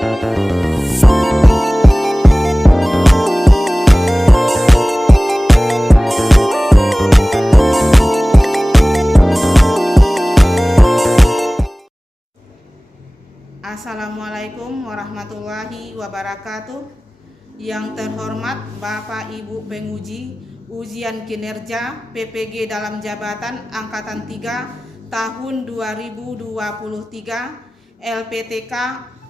Assalamualaikum warahmatullahi wabarakatuh. Yang terhormat Bapak Ibu penguji ujian kinerja PPG dalam jabatan Angkatan 3 tahun 2023 LPTK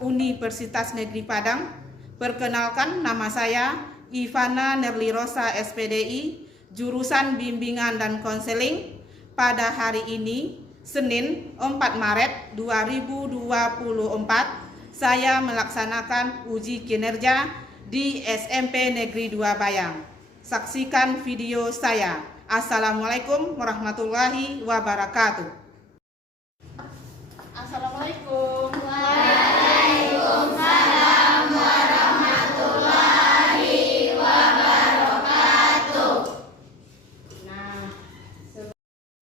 Universitas Negeri Padang. Perkenalkan, nama saya Ivana Nerlirosa SPDI, jurusan Bimbingan dan Konseling. Pada hari ini Senin 4 Maret 2024, saya melaksanakan uji kinerja di SMP Negeri 2 Bayang. Saksikan video saya. Assalamualaikum warahmatullahi wabarakatuh. Assalamualaikum. Waalaikumsalam warahmatullahi wabarakatuh. Nah,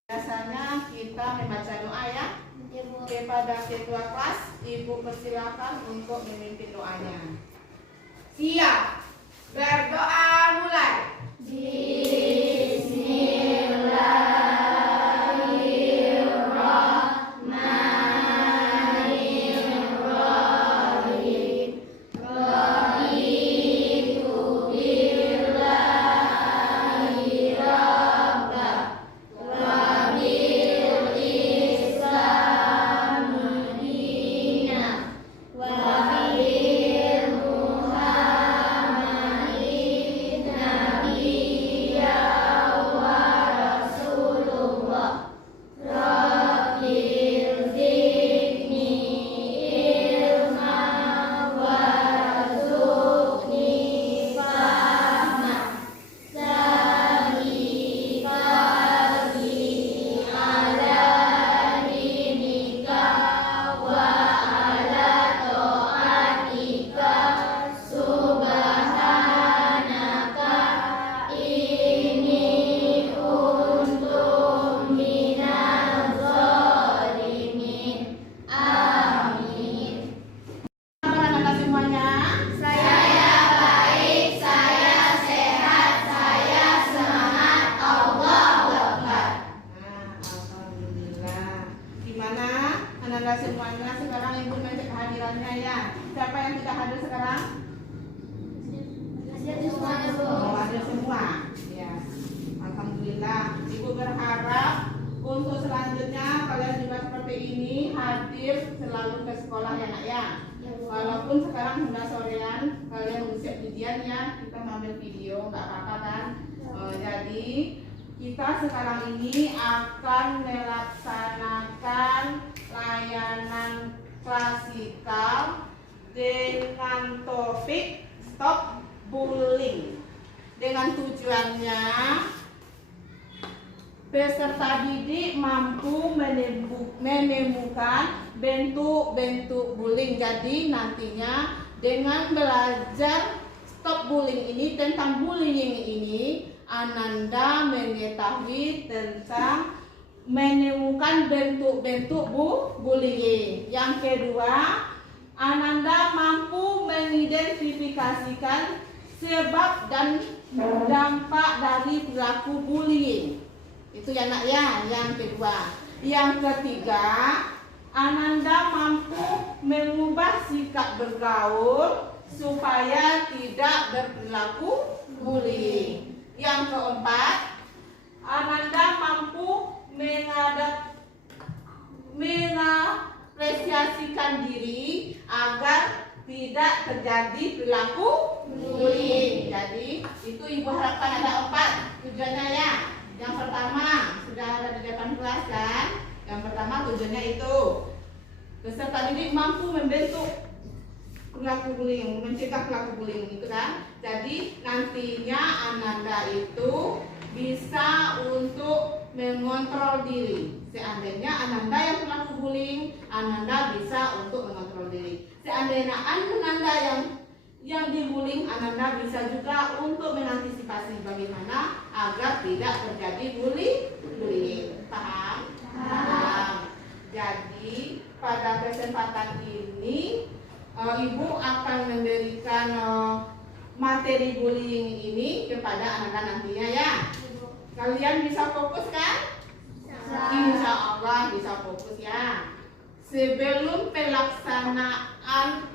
biasanya kita membaca doa ya. Kepada ketua kelas, Ibu persilakan untuk memimpin doanya. Siap. Berdoa mulai. Semuanya sekarang Ibu ngecek kehadirannya ya. Siapa yang tidak hadir sekarang? Ada semua. Ya. Alhamdulillah. Ibu berharap untuk selanjutnya kalian juga seperti ini hadir selalu ke sekolah ya nak ya. Walaupun sekarang sudah sorean, kalian usia ujian ya, kita ngambil video nggak apa-apa kan. Jadi kita sekarang ini akan melaksanakan layanan klasikal dengan topik stop bullying, dengan tujuannya peserta didik mampu menemukan bentuk-bentuk bullying. Jadi nantinya dengan belajar stop bullying ini, tentang bullying ini, Ananda mengetahui tentang menemukan bentuk-bentuk bullying. Yang kedua, Ananda mampu mengidentifikasikan sebab dan dampak dari perilaku bullying. Itu ya nak ya, yang kedua. Yang ketiga, Ananda mampu mengubah sikap bergaul supaya tidak berperilaku bullying. Yang keempat, Ananda mampu mengapresiasikan diri agar tidak terjadi perilaku bullying. Jadi itu Ibu harapkan ada 4 tujuannya ya. Yang pertama sudah ada di depan kelas kan. Yang pertama tujuannya itu peserta didik mampu membentuk perilaku bullying, mencegah perilaku bullying itu kan. Jadi nantinya Ananda itu bisa untuk mengontrol diri. Seandainya Ananda yang perilaku bullying, Ananda bisa untuk mengontrol diri. Seandainya Ananda yang dibullying, Ananda bisa juga untuk mengantisipasi bagaimana agar tidak terjadi bullying. Paham? Paham. Jadi pada kesempatan ini Ibu akan memberikan materi bullying ini kepada anak-anak nantinya ya. Kalian bisa fokus kan? Insya Allah bisa fokus ya. Sebelum pelaksanaan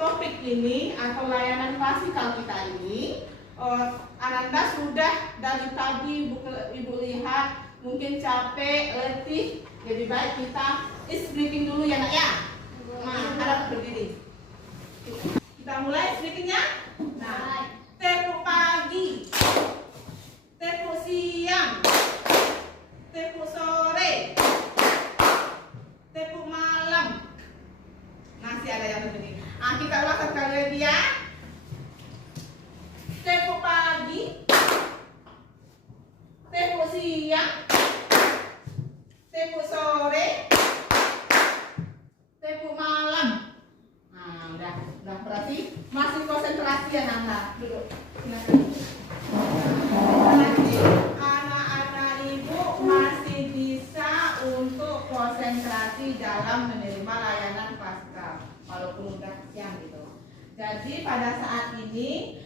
topik ini atau layanan klasikal kita ini, Ananda sudah dari tadi ibu lihat mungkin capek, letih. Lebih baik kita speaking dulu ya nak ya. Nah, harap berdiri. Kita mulai speakingnya. Nah, tepuk pagi, tepuk siang, tepuk sore, tepuk malam. Masih ada yang begini. Kita ulang sekali lagi ya. Tepuk pagi, tepuk siang, tepuk sore, tepuk malam. Nah, udah berarti masih konsentrasi ya Nanda. Duduk. Anak-anak ibu masih bisa untuk konsentrasi dalam menerima layanan klasikal walaupun udah siang gitu. Jadi pada saat ini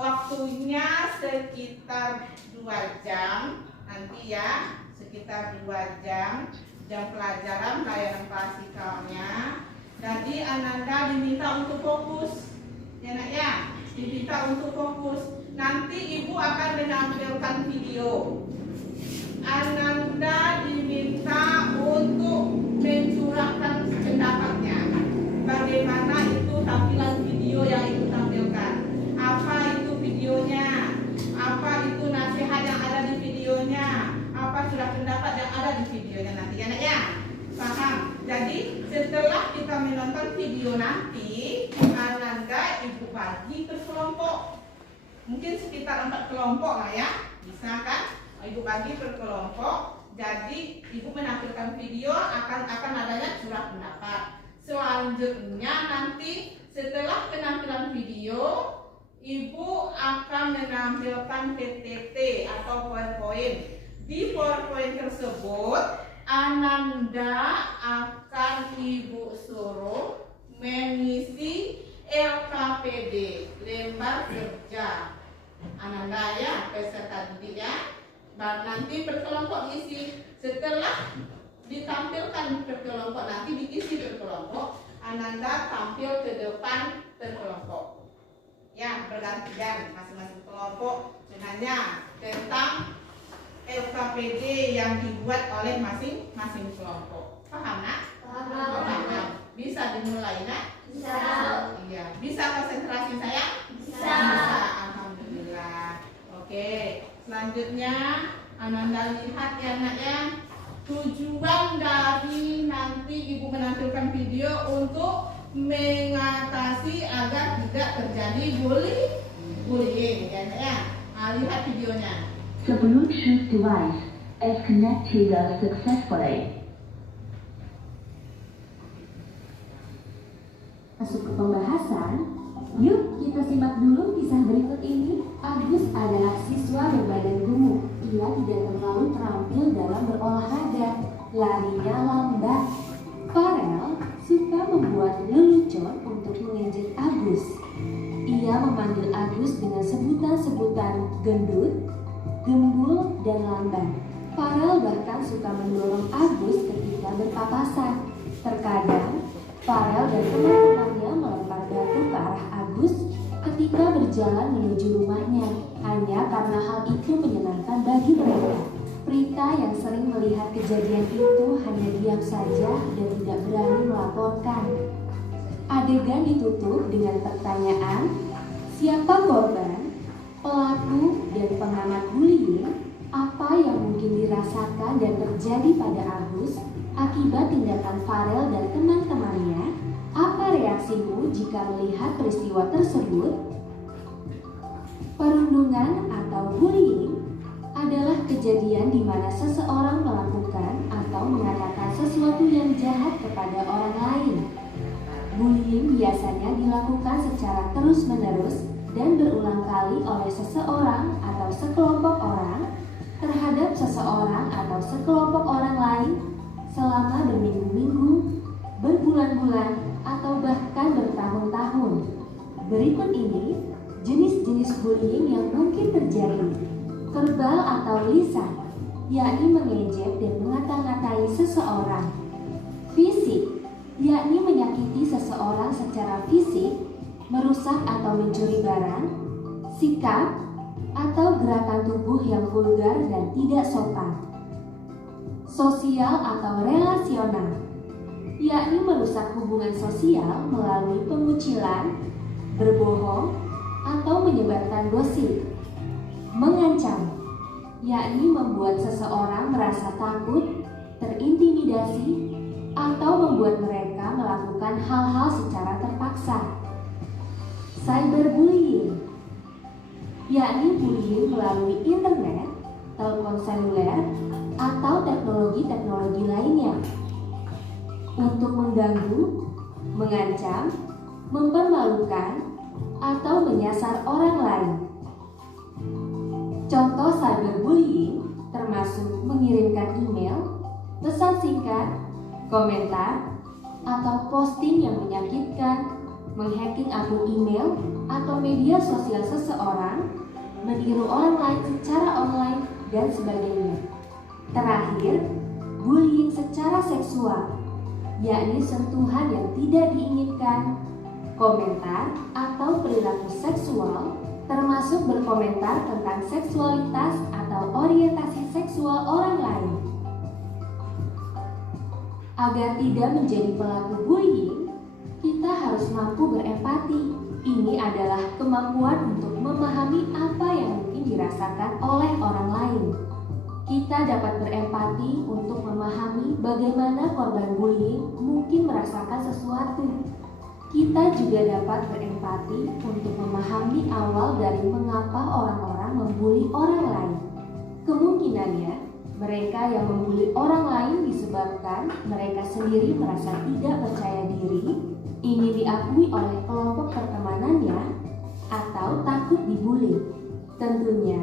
waktunya sekitar 2 jam nanti ya, sekitar 2 jam pelajaran layanan klasikalnya. Jadi Ananda diminta untuk fokus ya nak ya, diminta untuk fokus. Nanti ibu akan menampilkan video. Ananda diminta untuk mencurahkan pendapatnya. Bagaimana itu tampilan video yang ibu tampilkan? Apa itu videonya? Apa itu nasihat yang ada di videonya? Apa surat pendapat yang ada di videonya nanti ya nak ya? Paham? Jadi setelah kita menonton video nanti, Ananda ibu bagi berkelompok. Mungkin sekitar 4 kelompok lah ya. Bisa kan? Ibu bagi berkelompok. Jadi ibu menampilkan video akan adanya surat pendapat. Selanjutnya nanti setelah penampilan video, ibu akan menampilkan PPT atau PowerPoint. Di PowerPoint tersebut Ananda akan ibu suruh mengisi LKPD, lembar kerja Ananda ya, peserta didik ya. Dan nanti berkelompok isi. Setelah ditampilkan berkelompok, nanti diisi berkelompok, Ananda tampil ke depan berkelompok ya, bergantian masing-masing kelompok menanya tentang LKPD yang dibuat oleh masing-masing kelompok. Paham nak? Paham. Bisa dimulai nak? Bisa. Iya. Bisa konsentrasi saya? Bisa. Alhamdulillah. Oke. Selanjutnya Ananda lihat ya nak ya. Tujuan dari nanti ibu menampilkan video untuk mengatasi agar tidak terjadi bullying ya nak ya. Lihat videonya. The Bluetooth device is connected successfully. Masuk ke pembahasan, yuk kita simak dulu kisah berikut ini. Agus adalah siswa berbadan gemuk. Ia tidak terlalu terampil dalam berolahraga, larinya lambat. Farel suka membuat lelucon untuk mengejek Agus. Ia memanggil Agus dengan sebutan-sebutan gendut, gembul, dan lambat. Farel bahkan suka mendorong Agus ketika berpapasan. Terkadang, Farel dan teman-temannya melempar batu ke arah Agus ketika berjalan menuju rumahnya, hanya karena hal itu menyenangkan bagi mereka. Prita yang sering melihat kejadian itu hanya diam saja dan tidak berani melaporkan. Adegan ditutup dengan pertanyaan, siapa korban, pelaku, dan pengamat bullying? Apa yang mungkin dirasakan dan terjadi pada Agus akibat tindakan Farel dan teman-temannya? Apa reaksimu jika melihat peristiwa tersebut? Perundungan atau bullying adalah kejadian di mana seseorang melakukan atau mengatakan sesuatu yang jahat kepada orang lain. Bullying biasanya dilakukan secara terus-menerus dan berulang kali oleh seseorang atau sekelompok orang terhadap seseorang atau sekelompok orang lain selama berminggu-minggu, berbulan-bulan, atau bahkan Berikut ini jenis-jenis bullying yang mungkin terjadi. Verbal atau lisan, yakni mengejek dan mengata-ngatai seseorang. Fisik, yakni menyakiti seseorang secara fisik, merusak atau mencuri barang. Sikap atau gerakan tubuh yang vulgar dan tidak sopan. Sosial atau relasional, yakni merusak hubungan sosial melalui pengucilan, berbohong, atau menyebarkan gosip. Mengancam, yakni membuat seseorang merasa takut, terintimidasi, atau membuat mereka melakukan hal-hal secara terpaksa. Cyberbullying, yakni bullying melalui internet, telepon seluler, atau teknologi-teknologi lainnya untuk mengganggu, mengancam, mempermalukan, atau menyasar orang lain. Contoh cyberbullying termasuk mengirimkan email, pesan singkat, komentar, atau posting yang menyakitkan, menghacking akun email atau media sosial seseorang, meniru orang lain secara online, dan sebagainya. Terakhir, bullying secara seksual, yakni sentuhan yang tidak diinginkan, komentar atau perilaku seksual, termasuk berkomentar tentang seksualitas atau orientasi seksual orang lain. Agar tidak menjadi pelaku bullying, kita harus mampu berempati. Ini adalah kemampuan untuk memahami apa yang mungkin dirasakan oleh orang lain. Kita dapat berempati untuk memahami bagaimana korban bullying mungkin merasakan sesuatu. Kita juga dapat berempati untuk memahami awal dari mengapa orang-orang membuli orang lain. Kemungkinannya, mereka yang membuli orang lain disebabkan mereka sendiri merasa tidak percaya diri, ingin diakui oleh kelompok pertemanannya, atau takut dibully. Tentunya,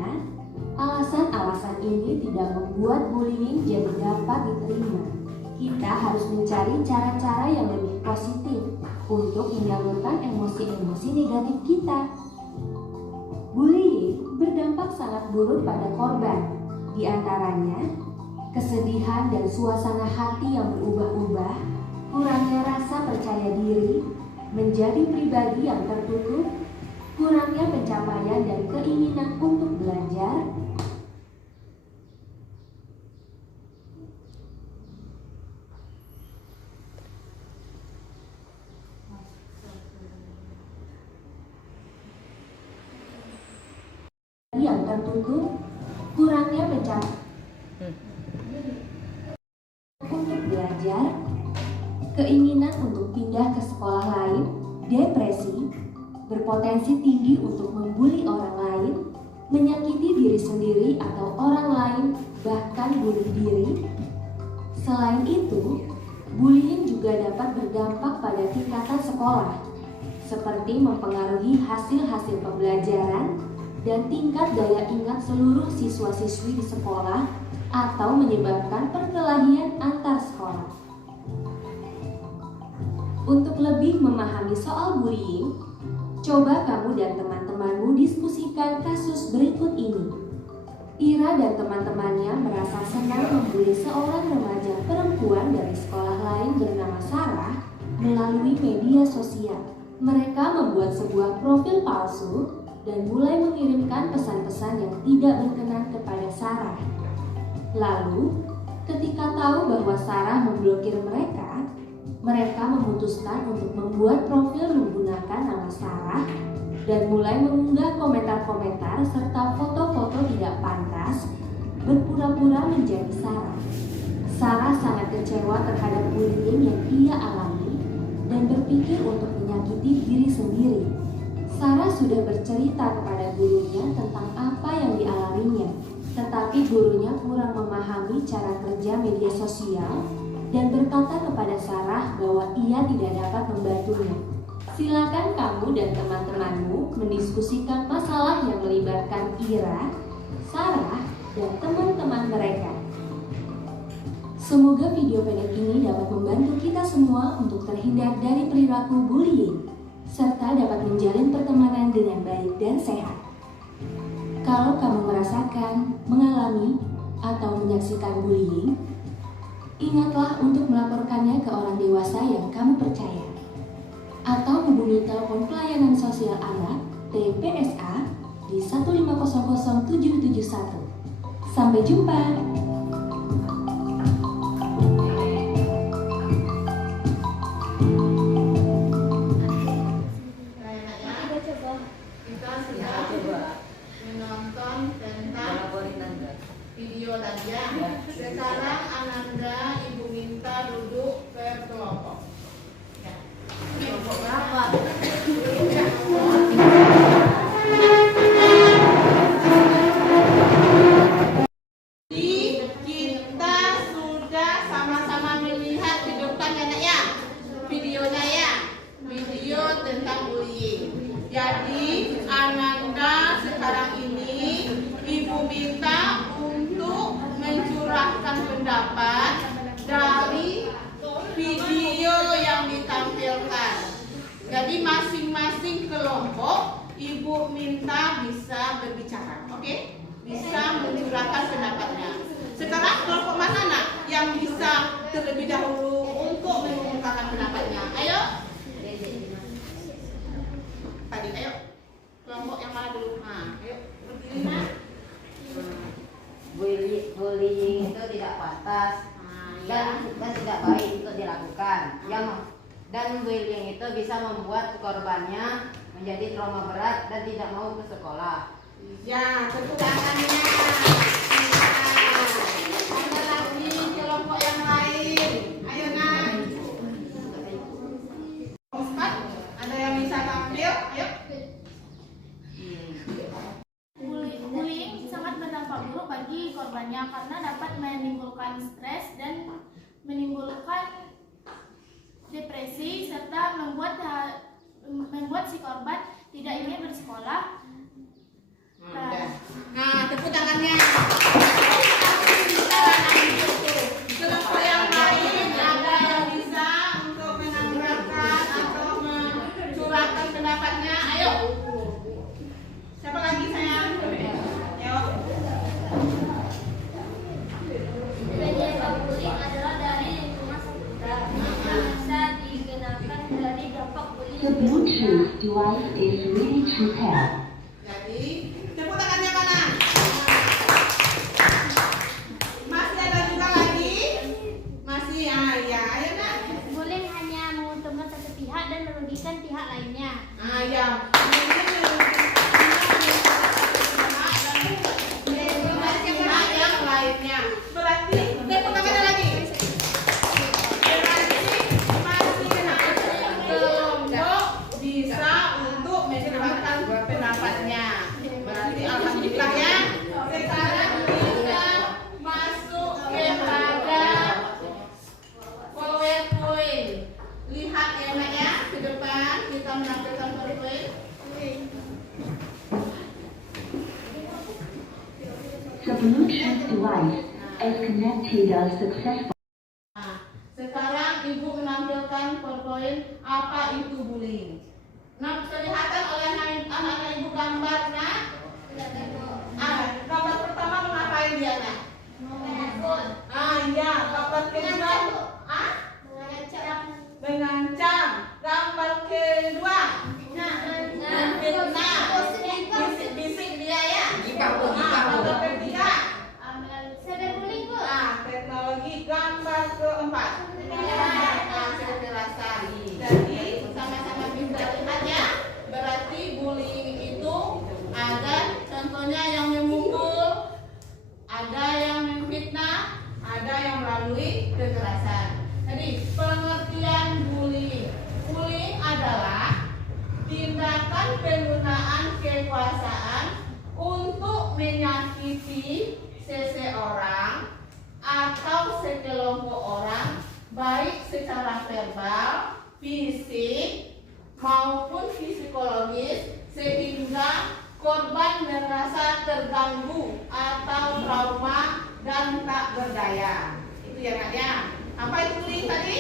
alasan-alasan ini tidak membuat bullying jadi dapat diterima. Kita harus mencari cara-cara yang lebih positif untuk menyalurkan emosi-emosi negatif kita. Bullying berdampak sangat buruk pada korban, di antaranya kesedihan dan suasana hati yang berubah-ubah, kurangnya rasa percaya diri, menjadi pribadi yang tertutup, kurangnya pencapaian dan keinginan untuk belajar, yang tertutup, kurangnya pencapaian untuk belajar, keinginan untuk pindah ke sekolah lain, depresi, berpotensi tinggi untuk membuli orang lain, menyakiti diri sendiri atau orang lain, bahkan bunuh diri. Selain itu, bullying juga dapat berdampak pada tingkatan sekolah, seperti mempengaruhi hasil-hasil pembelajaran dan tingkat daya ingat seluruh siswa-siswi di sekolah atau menyebabkan perkelahian antar sekolah. Untuk lebih memahami soal bullying, coba kamu dan teman-temanmu diskusikan kasus berikut ini. Ira dan teman-temannya merasa senang membuli seorang remaja perempuan dari sekolah lain bernama Sarah melalui media sosial. Mereka membuat sebuah profil palsu dan mulai mengirimkan pesan-pesan yang tidak berkenan kepada Sarah. Lalu, ketika tahu bahwa Sarah memblokir mereka, mereka memutuskan untuk membuat profil menggunakan nama Sarah dan mulai mengunggah komentar-komentar serta foto-foto tidak pantas, berpura-pura menjadi Sarah. Sarah sangat kecewa terhadap bullying yang ia alami dan berpikir untuk menyakiti diri sendiri. Sarah sudah bercerita kepada gurunya tentang apa yang dialaminya, tetapi gurunya kurang memahami cara kerja media sosial dan berkata kepada Sarah bahwa ia tidak dapat membantunya. Silakan kamu dan teman-temanmu mendiskusikan masalah yang melibatkan Ira, Sarah, dan teman-teman mereka. Semoga video pendek ini dapat membantu kita semua untuk terhindar dari perilaku bullying. serta dapat menjalin pertemanan dengan baik dan sehat. Kalau kamu merasakan, mengalami, atau menyaksikan bullying, ingatlah untuk melaporkannya ke orang dewasa yang kamu percaya. Atau hubungi telepon pelayanan sosial anak TPSA di 1500771. Sampai jumpa. Kita sudah menonton tentang video tadi ya. Sekarang Ananda, Ibu minta duduk berkelompok. Ya. Kelompok berapa? Jadi kita sudah sama-sama melihat di depan ya nak ya, videonya ya, video tentang bullying. Jadi Ananda sekarang ini Ibu minta untuk mencurahkan pendapat dari video yang ditampilkan. Jadi masing-masing kelompok Ibu minta bisa berbicara, oke? Bisa mencurahkan pendapatnya. Sekarang kelompok mana nak yang bisa terlebih dahulu untuk mengungkapkan pendapatnya? Ayo. Tadi, ayo. Kelompok yang mana dulu? Nah, ayo. Berdiri nak. Bullying itu tidak pantas dan tidak baik untuk dilakukan. Dan bullying itu bisa membuat korbannya menjadi trauma berat dan tidak mau ke sekolah. Ya, tepuk tangannya. Ada lagi kelompok yang lain. Ayo nak. Ustaz, ada yang bisa tampil? Ayo. Bullying sangat berdampak buruk bagi korbannya karena dapat menimbulkan stres dan menimbulkan depresi serta membuat si korban tidak ingin bersekolah. Nah, tepuk tangannya. Kelompok yang lain ada yang bisa untuk menambahkan atau mencurahkan pendapatnya. Ayo. Siapa lagi sayang? Ayo. Penyebab bullying adalah dari lingkungan sekitar yang bisa digunakan dari dampak bullying. The Bluetooth device is ready to pair. Jadi, tepuk tangannya kanan. Masih ada juga lagi? Masih, ya, ayo nak. Bullying hanya menguntungkan satu pihak dan merugikan pihak lainnya. Ya. Yang lainnya. Berarti, tepuk tangannya lagi. Berarti masih ada kelompok bisa untuk mencurahkan pendapatnya. Berarti alhamdulillah ya. Sekarang kita masuk kepada PowerPoint. Lihat ya nak ya, ke depan kita menampilkan PowerPoint. The Bluetooth device is connected successfully. Nah, sekarang Ibu menampilkan PowerPoint apa itu bullying. Nah, kelihatan oleh anak-anak Ibu gambarnya. Gambar pertama mengapain dia nak? Iya, gambar kedua. Mengancam. Gambar kedua. Fitnah. Bisik-bisik dia ya. Gambar ketiga. Cyberbullying, Bu. Teknologi. Gambar keempat. Kekerasan. Jadi sama-sama bisa lihat ya. Berarti bullying itu ada contohnya yang memukul, ada yang memfitnah, ada yang melalui kekerasan. Jadi pengertian bullying. Bullying adalah tindakan penggunaan kekuasaan untuk menyakiti seseorang atau sekelompok orang, baik secara verbal, fisik, maupun psikologis, sehingga korban merasa terganggu atau trauma dan tak berdaya. Itu ya Kak ya. Apa itu bullying tadi?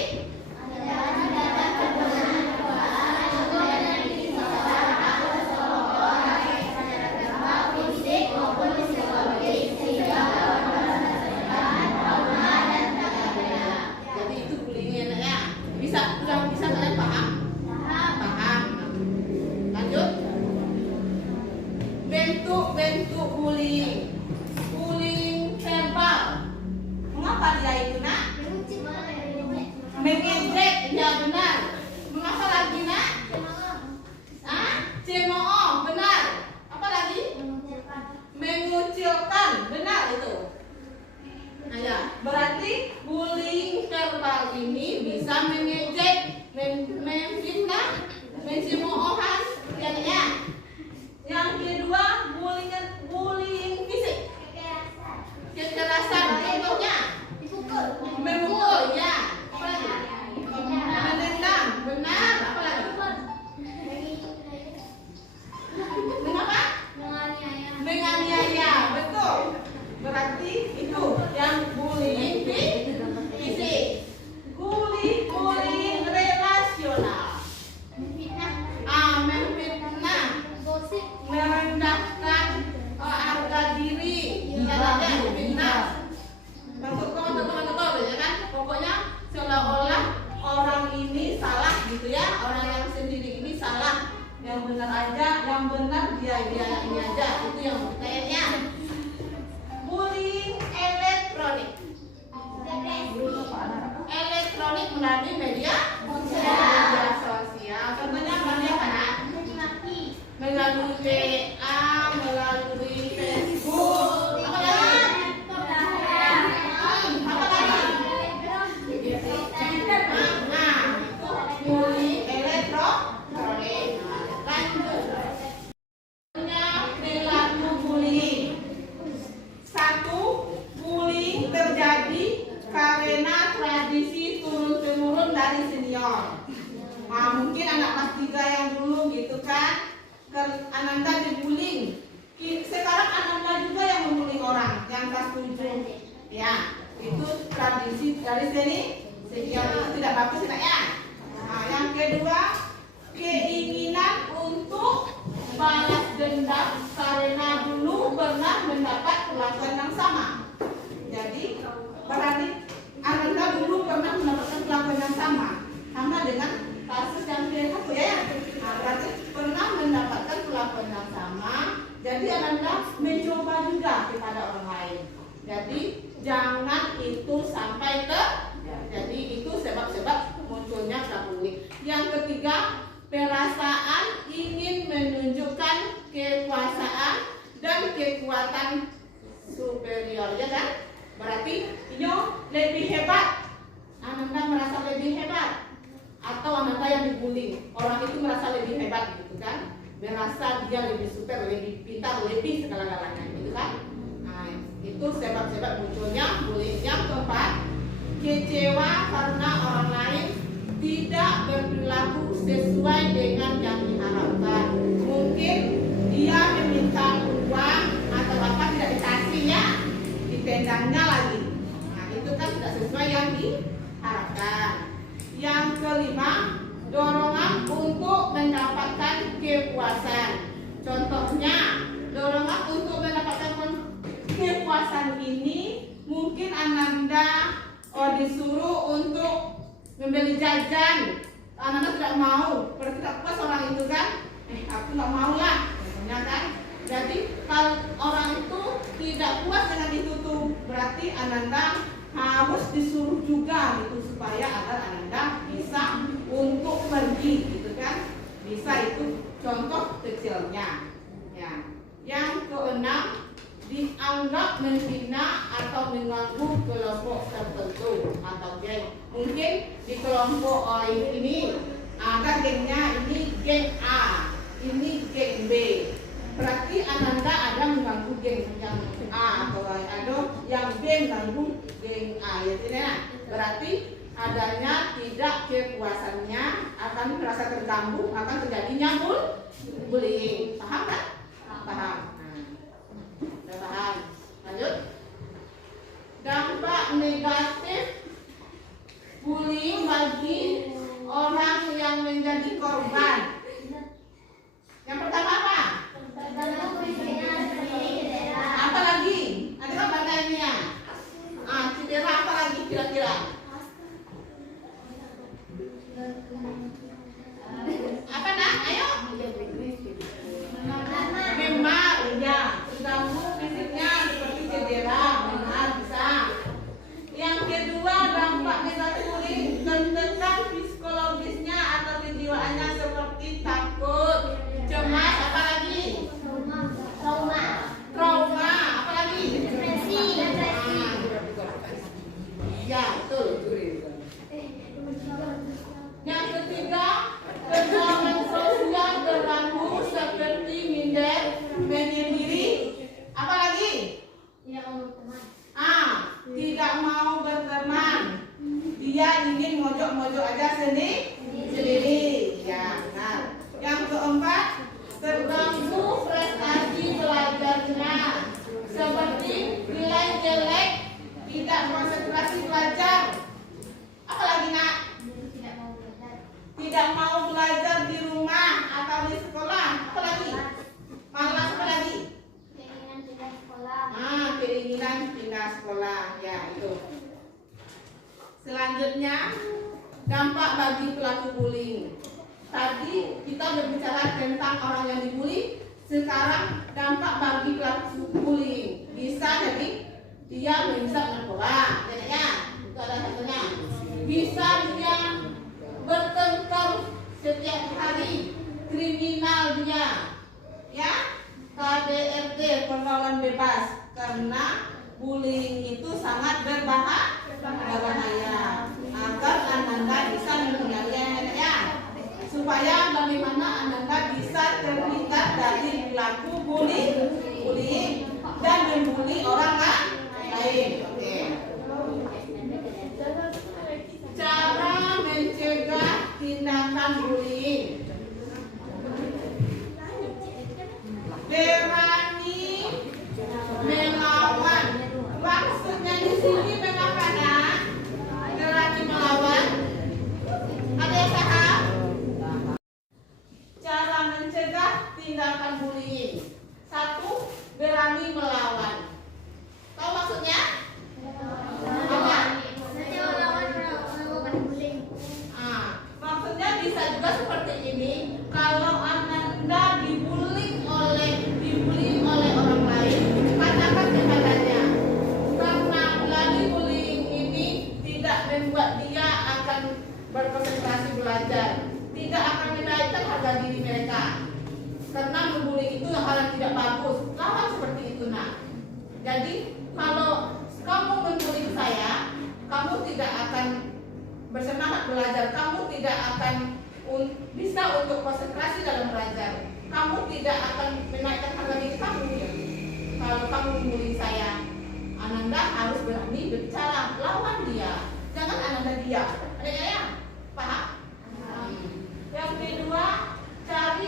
ini aja, itu yang kayaknya. Bullying elektronik. Elektronik melalui media sosial. Contohnya melalui apa, Nak? Melalui WA, melalui Facebook, apa lagi? Apa lagi? Nah, itu bullying elektronik. Lanjut. Perilaku bullying. Satu, bullying terjadi karena tradisi turun-temurun dari senior. Nah, mungkin anak kelas 3 yang dulu gitu kan, Ananda dibullying. Sekarang Ananda juga yang membullying orang yang kelas 7. Ya, itu tradisi dari senior, itu tidak bagus tidak ya. Nah, yang kedua, keinginan untuk balas dendam karena dulu pernah mendapat perlakuan yang sama. Jadi berarti Ananda dulu pernah mendapatkan perlakuan yang sama dengan kasus yang satu ya. Nah, berarti pernah mendapatkan perlakuan yang sama. Jadi Ananda mencoba juga kepada orang lain. Jadi jangan itu sampai jadi itu sebab-sebab munculnya bullying. Yang ketiga, perasaan ingin menunjukkan kekuasaan dan kekuatan superior, ya kan? Berarti yo lebih hebat. Ananda merasa lebih hebat. Atau Ananda yang dibully, orang itu merasa lebih hebat gitu kan? Merasa dia lebih super, lebih pintar, lebih segala-galanya gitu kan? Nah, itu sebab-sebab munculnya bullying. Yang keempat, kecewa karena orang lain tidak berperilaku sesuai dengan yang diharapkan. Mungkin dia meminta uang atau apa tidak dikasih ya, ditendangnya lagi. Nah, itu kan tidak sesuai yang diharapkan. Yang kelima, dorongan untuk mendapatkan kepuasan. Contohnya, dorongan untuk mendapatkan kepuasan ini mungkin Ananda disuruh untuk membeli jajan. Ananda tidak mau, tidak puas orang itu kan? Aku nggak mau lah, ya kan? Jadi kalau orang itu tidak puas dengan itu tuh, berarti Ananda harus disuruh juga gitu supaya agar Ananda bisa untuk pergi gitu kan? Bisa, itu contoh kecilnya. Ya. Yang keenam, dianggap menghina atau mengganggu kelompok tertentu atau geng. Mungkin di kelompok ini ada gengnya, ini geng A, ini geng B. Berarti Ananda ada mengganggu geng yang A atau ada yang B mengganggu geng A, ya tidak? Berarti adanya tidak kepuasannya akan merasa terganggu, akan terjadinya bullying. Paham kan? Paham. Nah, paham. Lanjut. Dampak negatif bullying bagi orang yang menjadi korban. Yang pertama apa? Apa lagi? Ada apa badannya? Cedera apa lagi kira-kira? Apa nak? Ayo. Memar, ya. Terganggu fisiknya seperti cedera, memar bisa. Yang kedua, dampak negatif bullying tentang psikologisnya atau kejiwaannya seperti takut, cemas, apa lagi? Trauma, apa lagi? Depresi. Ya, betul. Yang ketiga, ketegangan sosial terganggu seperti minder, menyendiri, apa lagi? Tidak mau berteman. Dia ingin mojok-mojok aja sendiri. Ya, benar. Yang keempat, terganggu prestasi belajarnya, seperti nilai jelek, tidak konsentrasi belajar. Apa lagi nak? Tidak mau belajar di rumah atau di sekolah. Apa lagi? Malas apa lagi? Keinginan pindah sekolah. Ya, itu. Selanjutnya, dampak bagi pelaku bullying. Tadi kita berbicara tentang orang yang dibully. Sekarang dampak bagi pelaku bullying bisa jadi dia menghisap narkoba, ya, itu ada satunya. Bisa dia bertengkar setiap hari, kriminal dia, ya, KDRT pergaulan bebas, karena bullying itu sangat berbahaya. Agar Ananda bisa menghindarinya, ya, supaya bagaimana Ananda bisa terhindar dari pelaku bullying dan membuli orang lain. Oke. Cara mencegah tindakan bullying. Berani melawan. Maksudnya di sini mengapa, Nak? Berani melawan. Ada yang paham? Cara mencegah tindakan bullying. 1. Berani melawan. Tahu maksudnya? Apa? Nanti melawan melakukan bullying. Maksudnya bisa juga seperti ini. Kalau Ananda dibully oleh orang lain, katakan kepadanya, karena melalui bullying ini tidak membuat dia akan berkonsentrasi belajar, tidak akan menaikkan harga diri mereka. Karena membuli itu hal yang tidak bagus. Lawan seperti itu, Nak. Jadi kalau kamu membuli saya, kamu tidak akan bersemangat belajar, kamu tidak akan bisa untuk konsentrasi dalam belajar, kamu tidak akan menaikkan harga diri kamu. Kalau kamu membuli saya, Ananda harus berani bicara, lawan dia, jangan Ananda diam. Ada ya? Paham? Yang kedua, cari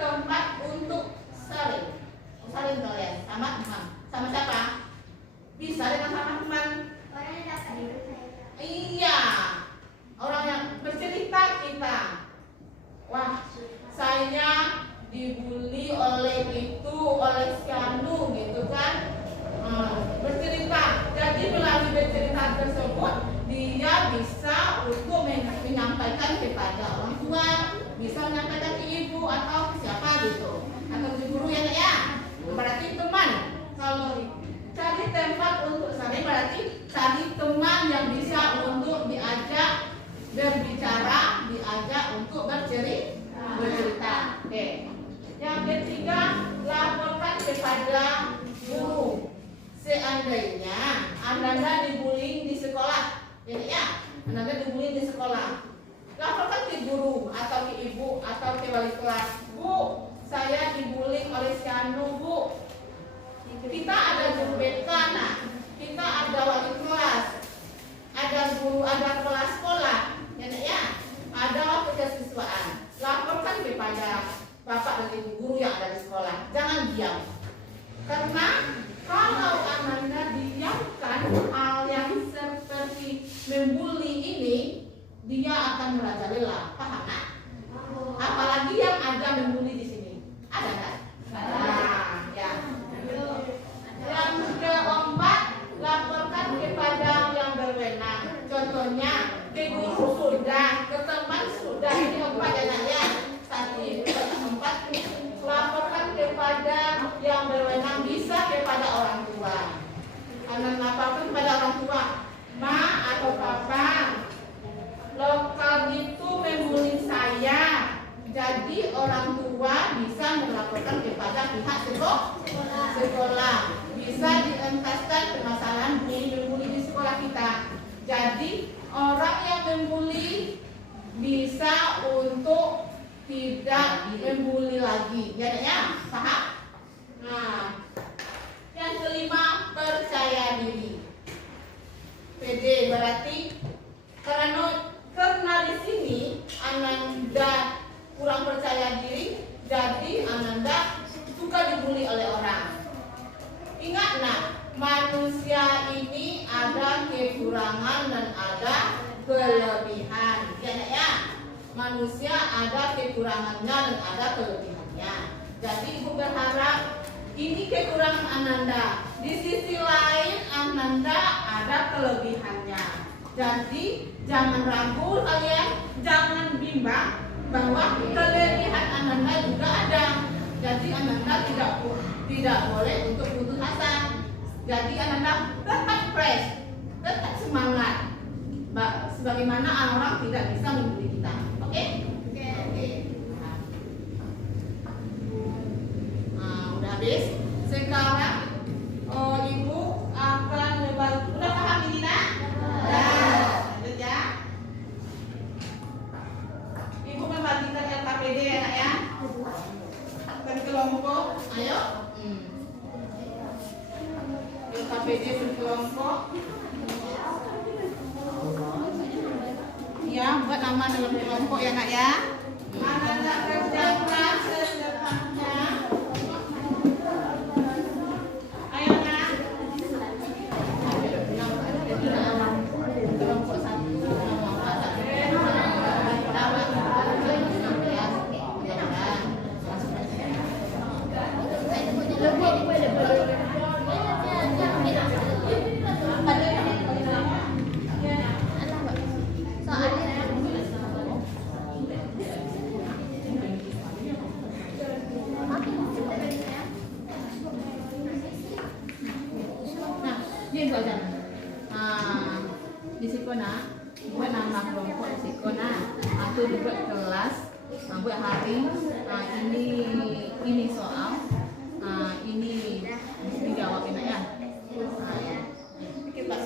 tempat untuk saling kalian sama siapa? Bisa dengan sama teman. Orang yang dapat dipercaya. Iya, orang yang bercerita kita. Wah, saya dibully oleh si Anu gitu kan. Bercerita. Jadi melalui bercerita tersebut dia bisa untuk menyampaikan kepada orang tua, bisa menyampaikan ke ibu atau ke siapa gitu, atau ke guru ya. Berarti teman. Kalau cari tempat untuk saling, berarti cari teman yang bisa untuk diajak berbicara, diajak untuk bercerita. Oke. Yang ketiga, laporkan kepada guru. Seandainya Ananda dibullying di sekolah, ya, Ananda dibullying di sekolah, laporkan ke guru atau ke ibu atau ke wali kelas. Bu, saya dibullying oleh si Anu, Bu. Kita ada guru BK, Nak. Kita ada wali kelas, ada guru, ada kepala sekolah, ya, ada waktu kesiswaan. Laporkan kepada bapak dan ibu guru yang ada di sekolah. Jangan diam. Karena kalau Ananda diamkan hal yang seperti membuli ini, dia akan merajalela. Paham, Nak? Apalagi yang ada membuli di sini. Ada kan? Nah, ya. Yang keempat, laporkan kepada yang berwenang. Contohnya, ke guru sudah, ke teman sudah. Ini keempat ya. Keempat, laporkan kepada yang berwenang, bisa kepada orang tua. Anak laporkan kepada orang tua, Ma atau Papa, lokal itu membuli saya. Jadi orang tua bisa melaporkan kepada pihak sekolah. Bisa dientaskan permasalahan membuli di sekolah kita. Jadi orang yang membuli bisa untuk tidak membuli lagi. Ya, paham? Nah, yang kelima, percaya diri. PD berarti karena di sini Ananda kurang percaya diri, jadi Ananda suka dibully oleh orang. Ingat, Nak, manusia ini ada kekurangan dan ada kelebihan. Ya. Manusia ada kekurangannya dan ada kelebihannya. Jadi Ibu berharap ini kekurangan Ananda. Di sisi lain Ananda ada kelebihannya. Jadi jangan ragu kalian, jangan bimbang bahwa kelebihan Ananda Ananda juga ada. Jadi Ananda tidak boleh untuk putus asa. Jadi Ananda tetap fresh, tetap semangat. Sebagaimana orang tidak bisa membuli kita. Oke? Oke. Nah, udah habis. Sekarang Ibu akan udah paham ini nak? Udah. Lanjut ya. Ibu membagikan LKPD ya nak ya. Berkelompok. Ayo. LKPD berkelompok. Ya, buat nama dalam kelompok ya nak ya. Ananda kerjakan secepatnya. Ayo nak. Kelompok satu. Ini buat jalan. Di Sikona, buat nama kelompok di Sikona. Aku juga kelas, buat hari. Ini soal. Ini dijawab enak ya. Kita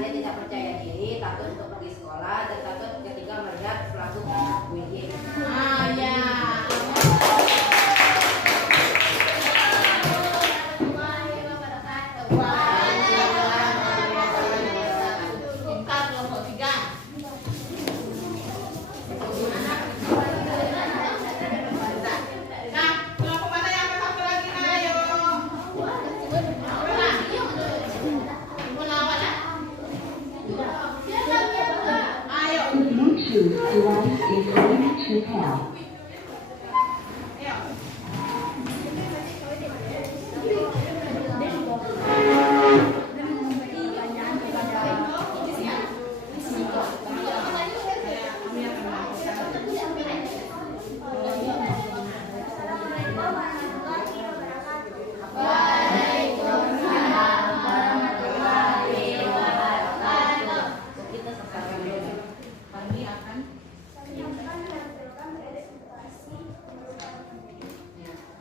dia tidak percaya diri, takut untuk pergi sekolah, dan takut ketika melihat pelaku bullying. Ah ya. Pintar kelompok 3. Nah, kelompok mana yang satu lagi? Ayo. Gunawan. Ayo. Bluetooth device is ready to pair. Ayo.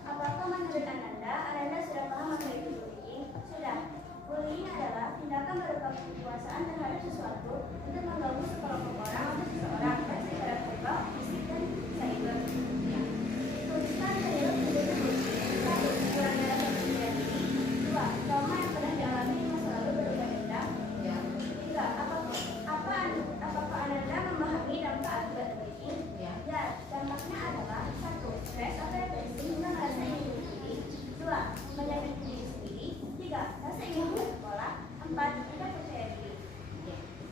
Apakah menurut Ananda sudah paham apa itu bullying? Sudah. Bullying adalah tindakan berupa kekuasaan terhadap sesuatu untuk mengganggu sekelompok orang atau seseorang, baik secara verbal, fisik, dan cyber. Tuliskan adalah menjadi bullying. 1. Kurang dalam percaya diri. 2. Trauma yang pernah dialami di masa lalu berupa dendam. 3. Apakah Ananda memahami dampak akibat bullying? Ya, dampaknya adalah 1. Stres atau depresi hingga merasa ingin bunuh diri. 2. Menyakiti diri sendiri. 3. Rasa ingin putus sekolah. 4. Tidak percaya diri.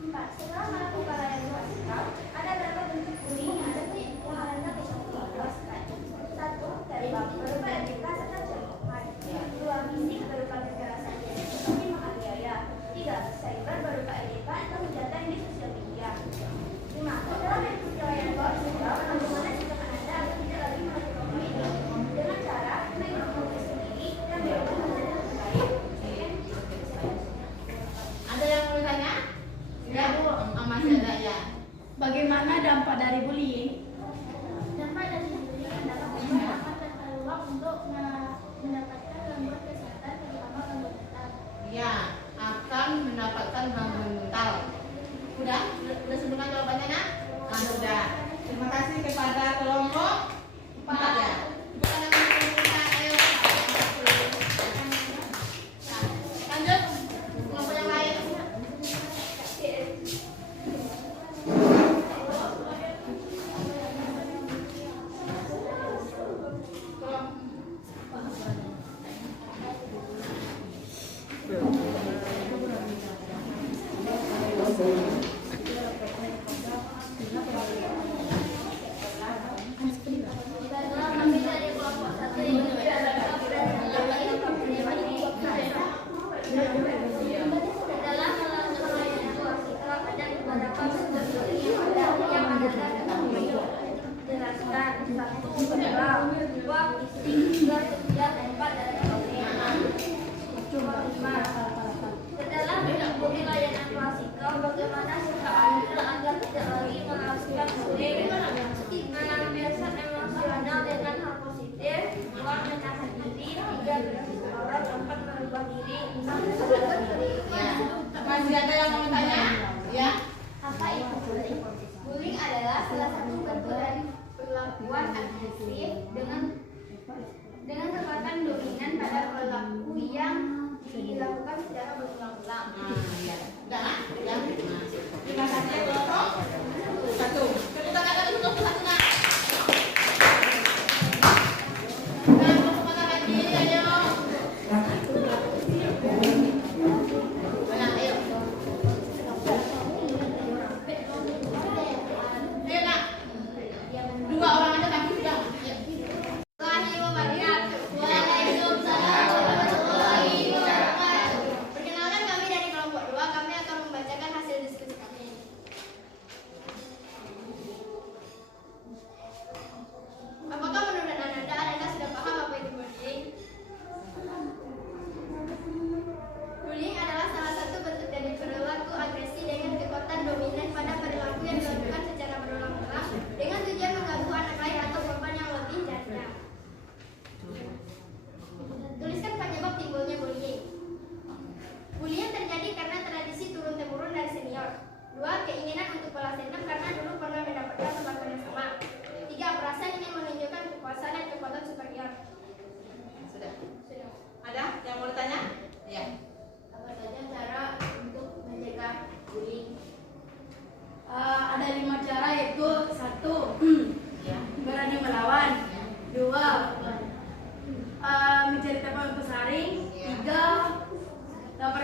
4. Setelah melakukan layanan psikal, ada berapa bentuk bullying yang ada yang Ananda bisa jelaskan? 1. Verbal berupa etika serta cemoohan. 2. Fisik berupa kekerasan fisik seperti menganiaya. 3. Cyber berupa etika atau hujatan di sosial media. 5. Setelah mengikuti layanan psikal, bagaimana sikap Ananda agar tidak lagi melakukan bullying? Dengan cara mengikuti sendiri dan melakukan hal yang terbaik. Ada yang mau tanya? Ya, Bu. Masih ada ya. Bagaimana dampak dari bullying? Dampak dari bullying adalah membuat akan terpeluang untuk mendapatkan gangguan kesehatan, terutama gangguan mental. Ya, akan mendapatkan gangguan mental. Udah sebutkan jawabannya, Nak? Nah, sudah. Terima kasih kepada kelompok 4 ya. Bukan yang kita, ayo. Nah, lanjut kelompok yang lain. Baiklah, kami dari kelompok 1 yang membicarakan dalam melakukan layanan psikal dan beberapa bentuk bullying yang Ananda ketahui. Jelaskan. 1. Verbal. 2. Fisik. 3. Sosial. 4. Dari pemberian. 5. Setelah mengikuti layanan klasikal, bagaimana sikap Anda agar tidak lagi melakukan bullying? Melampiaskan emosional dengan hal positif. 2. Menahan diri. 3. Berpsikologi. 4. Merubah diri. 5. Sadar diri. Ya. Masih ada yang mau tanya? Ya. Apa itu bullying? Bullying adalah salah satu bentuk dari perlakuan agresif dengan kekuatan dominan pada pelaku yang dilakukan secara berulang-ulang. Ya. Udah, Nak? Ya. Nah, terima kasih ya kelompok 1. Tepuk tangan lagi untuk kelompok 1, Nak. Nah, kelompok mana lagi? Ayo. Nah, ayo. Ayo, Nak. 2 orang aja tapi sudah. Ayo. Waalaikumsalam warahmatullahi wabarakatuh. Perkenalkan, kami dari kelompok 2, kami akan membacakan hasil diskusi kami.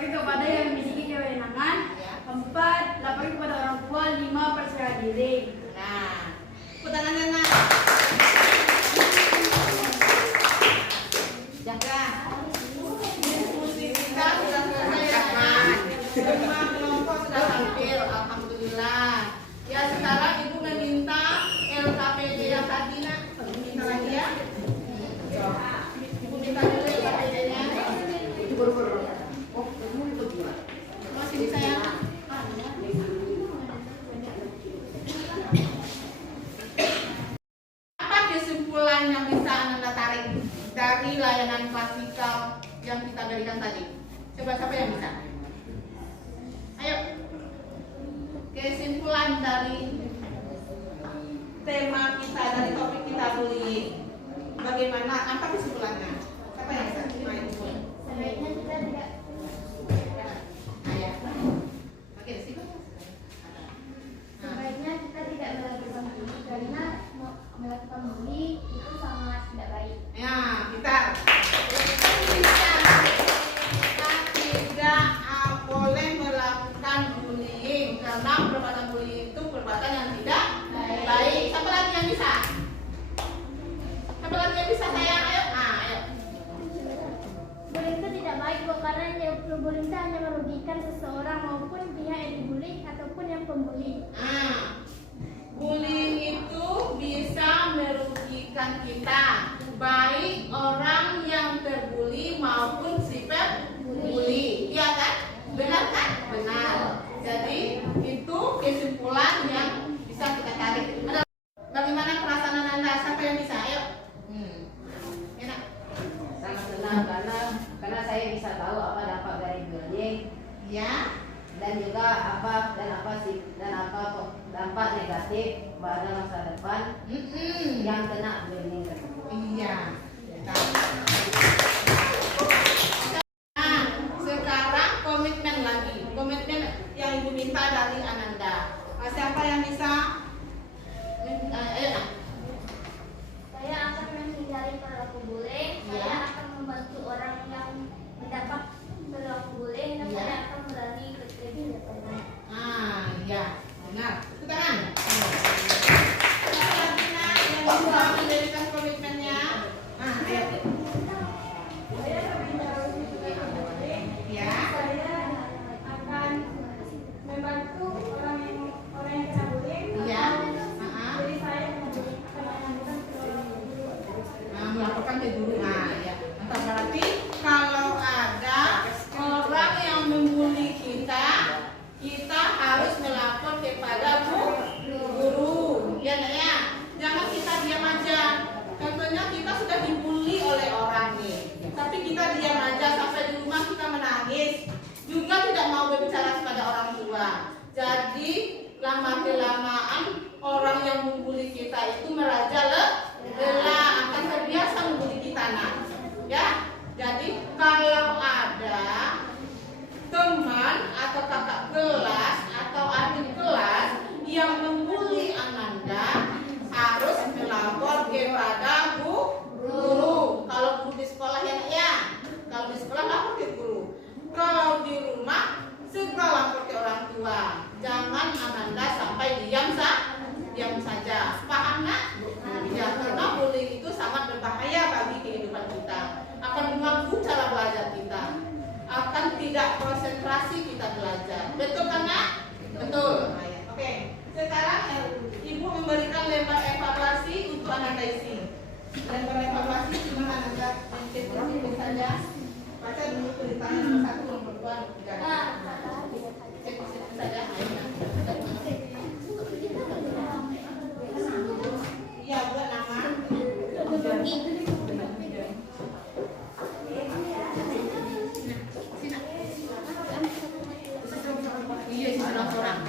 Bagi kepada yang memiliki kewenangan. Ya. 4. Lapor kepada orang tua. 5. Percaya diri. Nah, tepuk tangannya nak. Jangan. Diskusi kita sudah selesai ya nak. Semua kelompok sudah hampir, alhamdulillah. Ya sekarang ibu meminta LKPD yang tadi nak. Minta lagi ya. Ibu minta dulu LKPD-nya. Masih bisa ya? Apa kesimpulan yang bisa Anda tarik dari layanan klasikal yang kita berikan tadi? Coba siapa yang bisa? Ayo. Kesimpulan dari tema kita, dari topik kita bullying. Bagaimana? Apa kesimpulannya? Siapa yang bisa? Main dulu. Sebaiknya kita tidak Nah, ya. Oke, sini. sebaiknya kita tidak melakukan bully karena melakukan bully itu sangat tidak baik. Ya, kita tidak boleh melakukan bullying karena perbuatan bullying itu perbuatan yang tidak baik. Siapa lagi yang bisa? Siapa lagi yang bisa sayang? Ayo, ayo. Bullying itu tidak baik Bu, karena bullying itu hanya merugikan seseorang maupun pihak yang dibully ataupun yang pembuli. Bullying itu bisa merugikan kita, baik orang yang terbuli maupun si pembuli. Iya kan? Benar kan? Benar. Jadi itu kesimpulan yang bisa kita tarik. Bagaimana perasaan Anda? Siapa yang bisa? Ayo. Enak. Sangat senang karena saya bisa tahu apa dampak dari bullying Ya. dan juga apa dampak negatif pada masa depan yang kena bullying tersebut. Iya. Nah, sekarang komitmen lagi. Komitmen yang ibu minta dari Ananda. Siapa yang bisa? Ayo nak. Saya akan menghindari perilaku bullying. Ya. Saya akan membantu orang yang mendapat perilaku bullying dan Ya. saya akan berani lebih daripada. Iya, benar. Tepuk tangan. Siapa lagi nak yang bisa mendirikan komitmennya? Ayo. Ya. Saya akan membantu orang yang kena bullying. Iya. Jadi saya akan melakukan perilaku bullying. Melaporkan ke guru. Ya. Mantap, berarti kalau ada orang yang membuli kita, kita harus melapor kepada guru. Ya, nak ya. Jangan kita diam aja. Contohnya kita sudah dibully oleh orang nih, tapi kita diam aja sampai di rumah kita menangis, juga tidak mau berbicara kepada orang tua. Jadi lama kelamaan orang yang membuli kita itu merajalela, akan terbiasa membuli kita nak. Ya, jadi kalau ada teman atau kakak kelas atau adik kelas yang membuli Ananda, harus melapor kepada guru. Kalau guru di sekolah ya. Kalau di sekolah lapor ke guru. Kalau di rumah segera lapor ke orang tua. Jangan Ananda sampai diam saja. Paham nak? Ya, karena bullying itu sangat berbahaya bagi kehidupan kita. Akan mengganggu cara belajar kita. Akan tidak konsentrasi kita belajar. Betul kan nak? Betul. Oke. Sekarang ibu memberikan lembar evaluasi untuk Ananda isi. Lembar evaluasi cuma Ananda cek saja. Baca dulu tulisannya nomor 1, nomor 2, nomor 3. Cek saja. Iya, buat nama. Iya, seorang-seorang.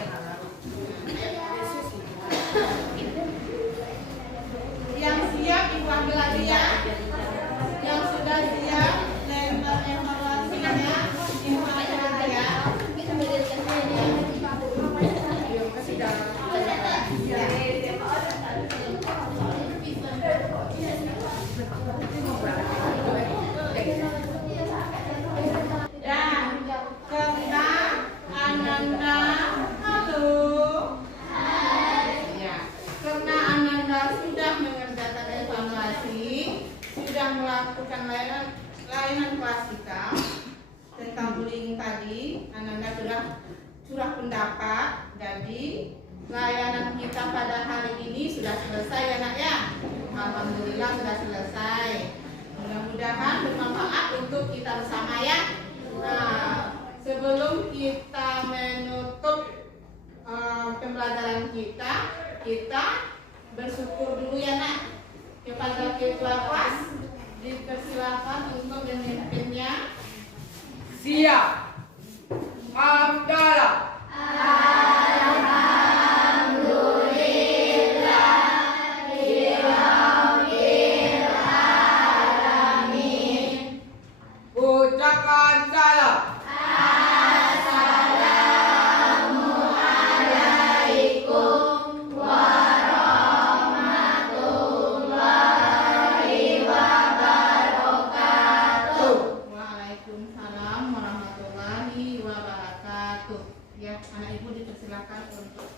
Yang siap ibu ambil lagi ya. Yang sudah siap lembar evaluasinya ya. sudah curah pendapat. Jadi layanan kita pada hari ini sudah selesai ya nak ya. Alhamdulillah sudah selesai. Mudah-mudahan bermanfaat untuk kita bersama ya. Nah, sebelum kita menutup pembelajaran kita bersyukur dulu ya nak kepada ketua kelas. Dipersilakan untuk memimpinnya. Siap. Hamdalah. Ucapkan salam. Waalaikumsalam warahmatullahi wabarakatuh. Ya, anak ibu dipersilakan untuk